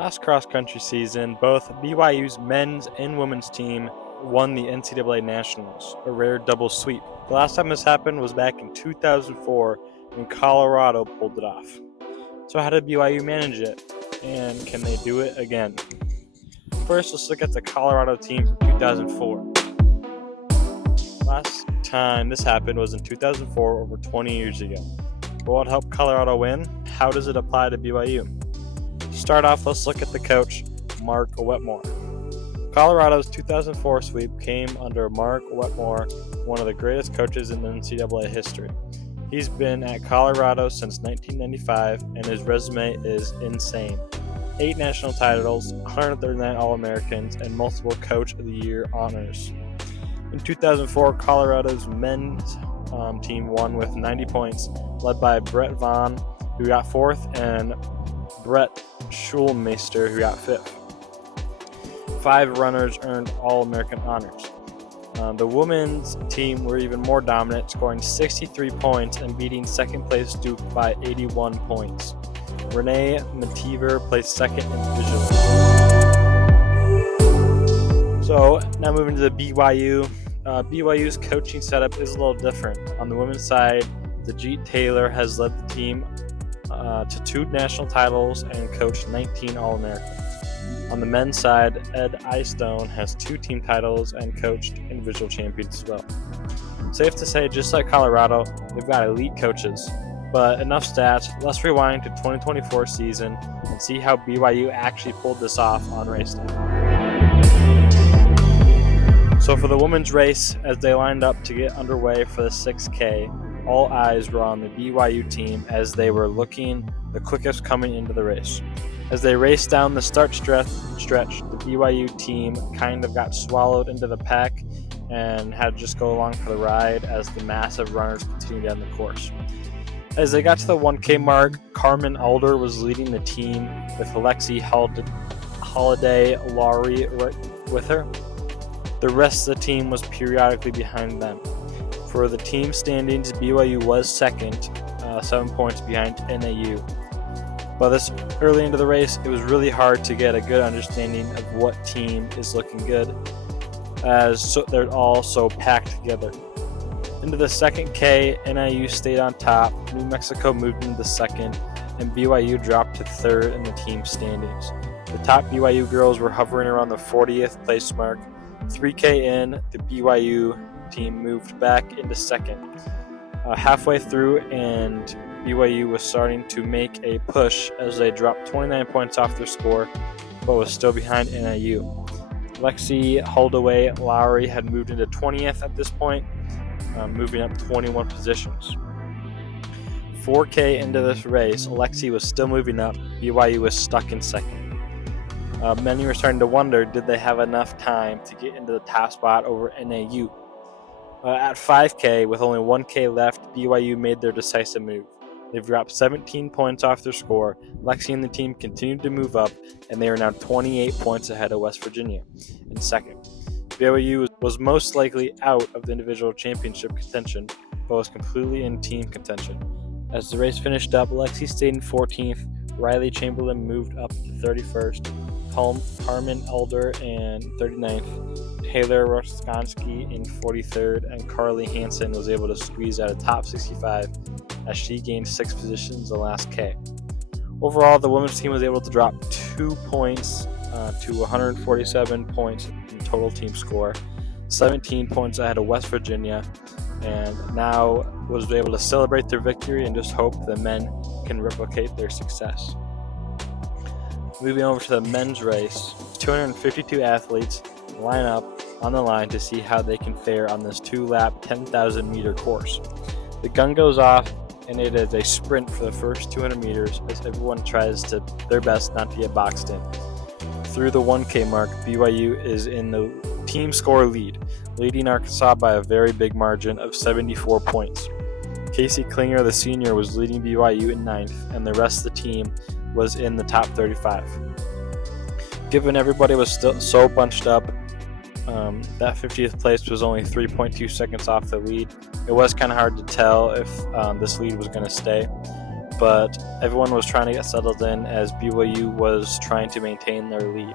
Last cross-country season, both BYU's men's and women's team won the NCAA Nationals, a rare double sweep. The last time this happened was back in 2004 when Colorado pulled it off. So how did BYU manage it, and can they do it again? First, let's look at the Colorado team from 2004. Last time this happened was in 2004, over 20 years ago. But what helped Colorado win? How does it apply to BYU? To start off, let's look at the coach, Mark Wetmore. Colorado's 2004 sweep came under Mark Wetmore, one of the greatest coaches in NCAA history. He's been at Colorado since 1995, and his resume is insane. 8 national titles, 139 All-Americans, and multiple Coach of the Year honors. In 2004, Colorado's men's team won with 90 points, led by Brett Vaughn, who got 4th, and Brett Schulmeister, who got 5th. 5 runners earned All-American honors. The women's team were even more dominant, scoring 63 points and beating second-place Duke by 81 points. Renee Mativer placed second individually. So now moving to the BYU. BYU's coaching setup is a little different. On the women's side, Jeet Taylor has led the team to 2 national titles and coached 19 All-Americans. On the men's side, Ed Eyestone has 2 team titles and coached individual champions as well. Safe to say, just like Colorado, they've got elite coaches. But enough stats, let's rewind to 2024 season and see how BYU actually pulled this off on race day. So for the women's race, as they lined up to get underway for the 6K, all eyes were on the BYU team as they were looking the quickest coming into the race. As they raced down the start stretch, the BYU team kind of got swallowed into the pack and had to just go along for the ride as the massive runners continued down the course. As they got to the 1K mark, Carmen Alder was leading the team with Alexi Holiday Lowry right with her. The rest of the team was periodically behind them. For the team standings, BYU was second, 7 points behind NAU. But this early into the race, it was really hard to get a good understanding of what team is looking good, as they're all so packed together. Into the 2K, NIU stayed on top, New Mexico moved into the second, and BYU dropped to 3rd in the team standings. The top BYU girls were hovering around the 40th place mark. 3K in, the BYU team moved back into second. Halfway through, and BYU was starting to make a push as they dropped 29 points off their score, but was still behind NIU. Lexi Holdaway Lowry had moved into 20th at this point, moving up 21 positions. 4K into this race, Lexi was still moving up. BYU was stuck in second. Many were starting to wonder, did they have enough time to get into the top spot over NAU? At 5K, with only 1K left, BYU made their decisive move. They've dropped 17 points off their score. Lexi and the team continued to move up, and they are now 28 points ahead of West Virginia in second. BYU was most likely out of the individual championship contention, but was completely in team contention. As the race finished up, Lexi stayed in 14th, Riley Chamberlain moved up to 31st, Carmen Elder in 39th, Taylor Roskansky in 43rd, and Carly Hansen was able to squeeze out a top 65 as she gained 6 positions the last K. Overall, the women's team was able to drop 2 points to 147 points in total team score, 17 points ahead of West Virginia, and now was able to celebrate their victory and just hope the men can replicate their success. Moving over to the men's race, 252 athletes line up on the line to see how they can fare on this 2-lap 10,000 meter course. The gun goes off, and it is a sprint for the first 200 meters as everyone tries their best not to get boxed in. Through the 1K mark, BYU is in the team score lead, leading Arkansas by a very big margin of 74 points. Casey Klinger, the senior, was leading BYU in 9th, and the rest of the team was in the top 35. Given everybody was still so bunched up, that 50th place was only 3.2 seconds off the lead. It was kind of hard to tell if this lead was going to stay, but everyone was trying to get settled in as BYU was trying to maintain their lead.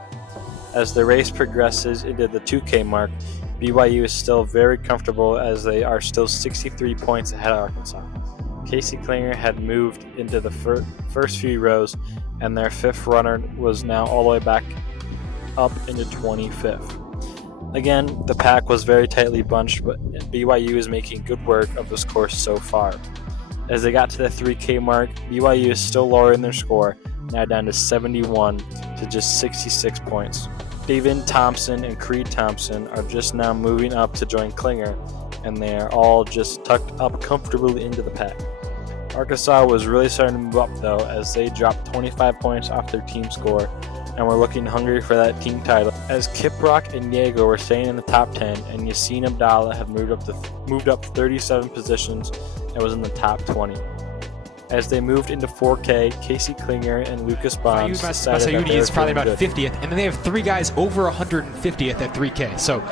As the race progresses into the 2K mark, BYU is still very comfortable as they are still 63 points ahead of Arkansas. Casey Klinger had moved into the first few rows, and their fifth runner was now all the way back up into 25th. Again, the pack was very tightly bunched, but BYU is making good work of this course so far. As they got to the 3K mark, BYU is still lowering their score, now down to 71 to just 66 points. Steven Thompson and Creed Thompson are just now moving up to join Klinger, and they are all just tucked up comfortably into the pack. Arkansas was really starting to move up though, as they dropped 25 points off their team score and were looking hungry for that team title. As Kiprock and Diego were staying in the top 10, and Yassine Abdallah had moved up 37 positions and was in the top 20. As they moved into 4K, Casey Klinger and Lucas Bonds decided that they is probably about good. 50th, and then they have three guys over 150th at 3K. So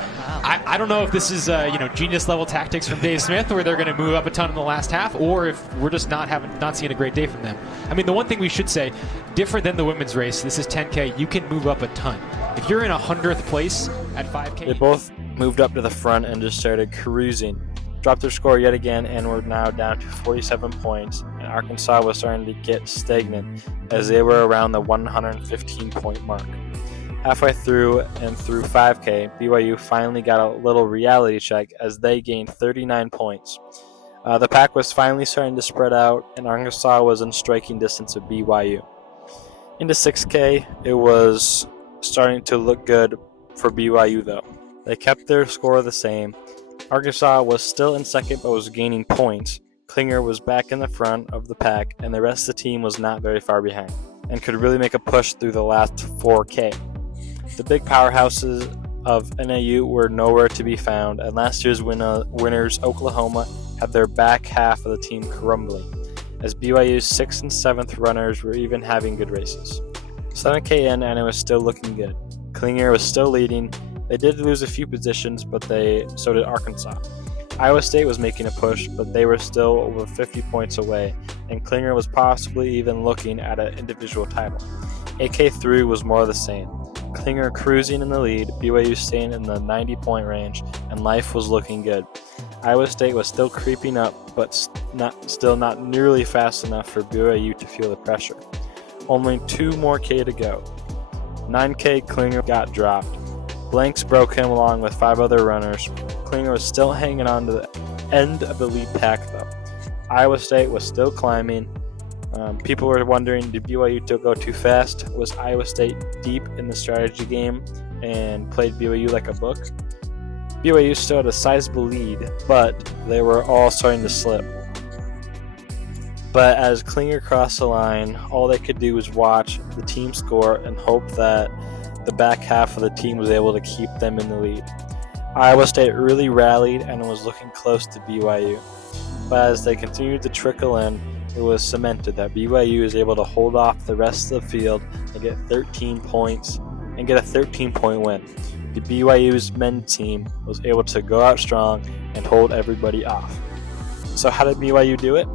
I don't know if this is genius level tactics from Dave Smith, where they're going to move up a ton in the last half, or if we're just not seeing a great day from them. I mean, the one thing we should say, different than the women's race, this is 10K. You can move up a ton. If you're in 100th place at 5K, they both moved up to the front and just started cruising. Dropped their score yet again, and were now down to 47 points, and Arkansas was starting to get stagnant as they were around the 115 point mark. Halfway through and through 5K, BYU finally got a little reality check as they gained 39 points. The pack was finally starting to spread out, and Arkansas was in striking distance of BYU. Into 6K, it was starting to look good for BYU though. They kept their score the same. Arkansas was still in second but was gaining points. Klinger was back in the front of the pack, and the rest of the team was not very far behind and could really make a push through the last 4K. The big powerhouses of NAU were nowhere to be found, and last year's winners Oklahoma had their back half of the team crumbling, as BYU's 6th and 7th runners were even having good races. 7K in, and it was still looking good. Klinger was still leading. They did lose a few positions, but so did Arkansas. Iowa State was making a push, but they were still over 50 points away, and Klinger was possibly even looking at an individual title. AK3 was more of the same. Klinger cruising in the lead, BYU staying in the 90-point range, and life was looking good. Iowa State was still creeping up, but still not nearly fast enough for BYU to feel the pressure. Only 2 more K to go. 9K, Klinger got dropped. Blanks broke him along with 5 other runners. Klinger was still hanging on to the end of the lead pack though. Iowa State was still climbing. People were wondering, did BYU go too fast? Was Iowa State deep in the strategy game and played BYU like a book? BYU still had a sizable lead, but they were all starting to slip. But as Klinger crossed the line, all they could do was watch the team score and hope that the back half of the team was able to keep them in the lead. Iowa State really rallied and was looking close to BYU. But as they continued to trickle in, it was cemented that BYU is able to hold off the rest of the field and get 13 points and get a 13-point win. The BYU's men's team was able to go out strong and hold everybody off. So how did BYU do it?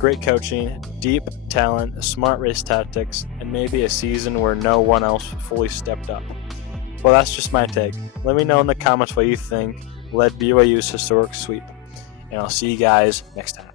Great coaching, deep talent, smart race tactics, and maybe a season where no one else fully stepped up. Well, that's just my take. Let me know in the comments what you think led BYU's historic sweep. And I'll see you guys next time.